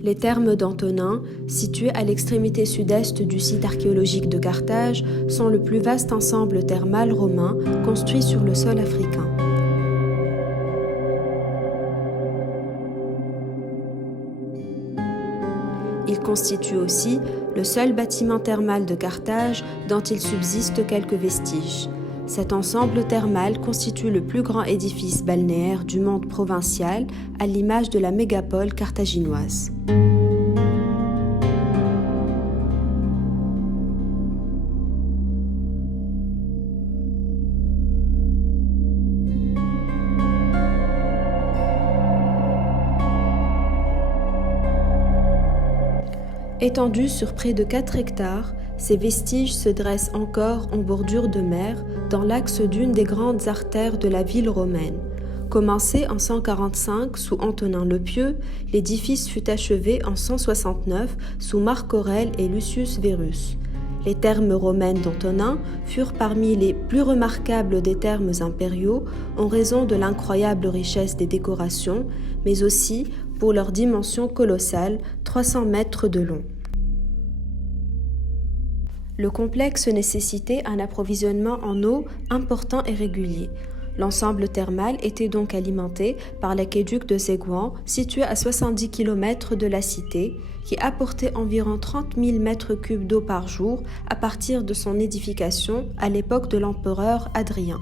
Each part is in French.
Les thermes d'Antonin, situés à l'extrémité sud-est du site archéologique de Carthage, sont le plus vaste ensemble thermal romain construit sur le sol africain. Il constitue aussi le seul bâtiment thermal de Carthage dont il subsiste quelques vestiges. Cet ensemble thermal constitue le plus grand édifice balnéaire du monde provincial, à l'image de la mégapole carthaginoise. Étendus sur près de 4 hectares, ces vestiges se dressent encore en bordure de mer dans l'axe d'une des grandes artères de la ville romaine. Commencé en 145 sous Antonin le Pieux, l'édifice fut achevé en 169 sous Marc Aurèle et Lucius Verus. Les thermes romaines d'Antonin furent parmi les plus remarquables des thermes impériaux en raison de l'incroyable richesse des décorations, mais aussi pour leur dimension colossale, 300 mètres de long. Le complexe nécessitait un approvisionnement en eau important et régulier. L'ensemble thermal était donc alimenté par l'aqueduc de Zéguan, situé à 70 km de la cité, qui apportait environ 30 000 mètres cubes d'eau par jour à partir de son édification à l'époque de l'empereur Hadrien.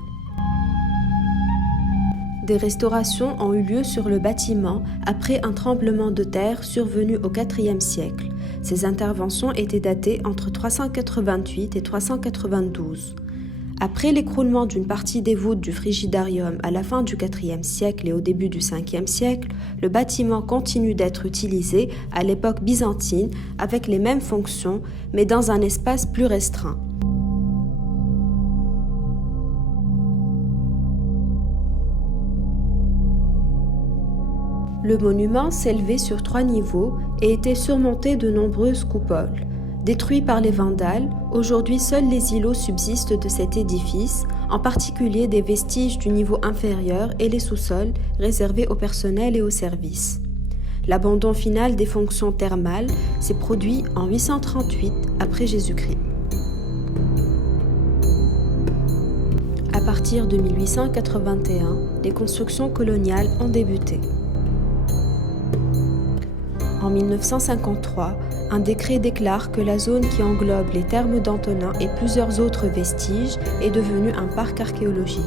Des restaurations ont eu lieu sur le bâtiment après un tremblement de terre survenu au IVe siècle. Ces interventions étaient datées entre 388 et 392. Après l'écroulement d'une partie des voûtes du frigidarium à la fin du IVe siècle et au début du Ve siècle, le bâtiment continue d'être utilisé à l'époque byzantine avec les mêmes fonctions, mais dans un espace plus restreint. Le monument s'élevait sur 3 niveaux et était surmonté de nombreuses coupoles. Détruit par les Vandales, aujourd'hui seuls les îlots subsistent de cet édifice, en particulier des vestiges du niveau inférieur et les sous-sols réservés au personnel et aux services. L'abandon final des fonctions thermales s'est produit en 838 après Jésus-Christ. À partir de 1881, les constructions coloniales ont débuté. En 1953, un décret déclare que la zone qui englobe les thermes d'Antonin et plusieurs autres vestiges est devenue un parc archéologique.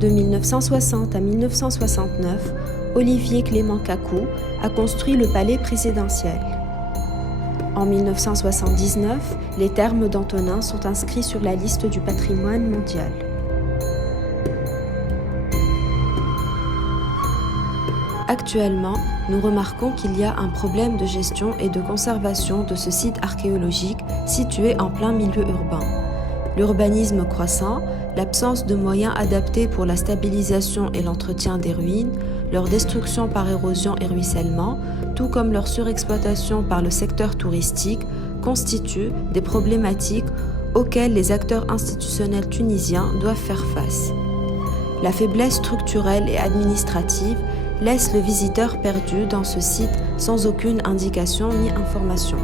De 1960 à 1969, Olivier Clément Cacou a construit le palais présidentiel. En 1979, les thermes d'Antonin sont inscrits sur la liste du patrimoine mondial. Actuellement, nous remarquons qu'il y a un problème de gestion et de conservation de ce site archéologique situé en plein milieu urbain. L'urbanisme croissant, l'absence de moyens adaptés pour la stabilisation et l'entretien des ruines, leur destruction par érosion et ruissellement, tout comme leur surexploitation par le secteur touristique, constituent des problématiques auxquelles les acteurs institutionnels tunisiens doivent faire face. La faiblesse structurelle et administrative laisse le visiteur perdu dans ce site sans aucune indication ni information.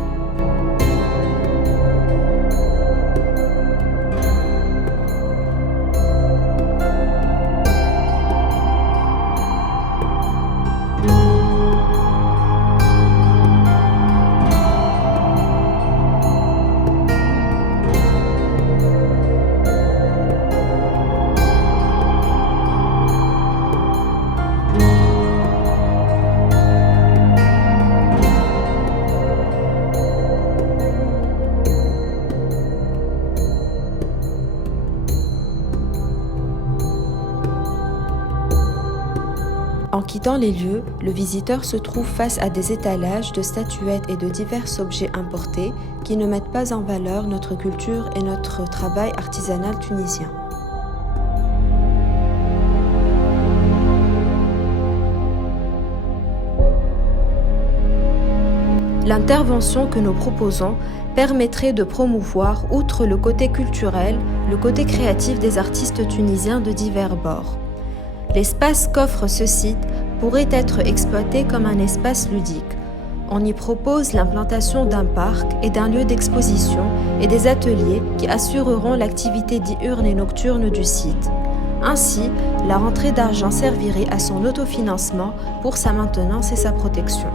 En quittant les lieux, le visiteur se trouve face à des étalages de statuettes et de divers objets importés qui ne mettent pas en valeur notre culture et notre travail artisanal tunisien. L'intervention que nous proposons permettrait de promouvoir, outre le côté culturel, le côté créatif des artistes tunisiens de divers bords. L'espace qu'offre ce site pourrait être exploité comme un espace ludique. On y propose l'implantation d'un parc et d'un lieu d'exposition et des ateliers qui assureront l'activité diurne et nocturne du site. Ainsi, la rentrée d'argent servirait à son autofinancement pour sa maintenance et sa protection.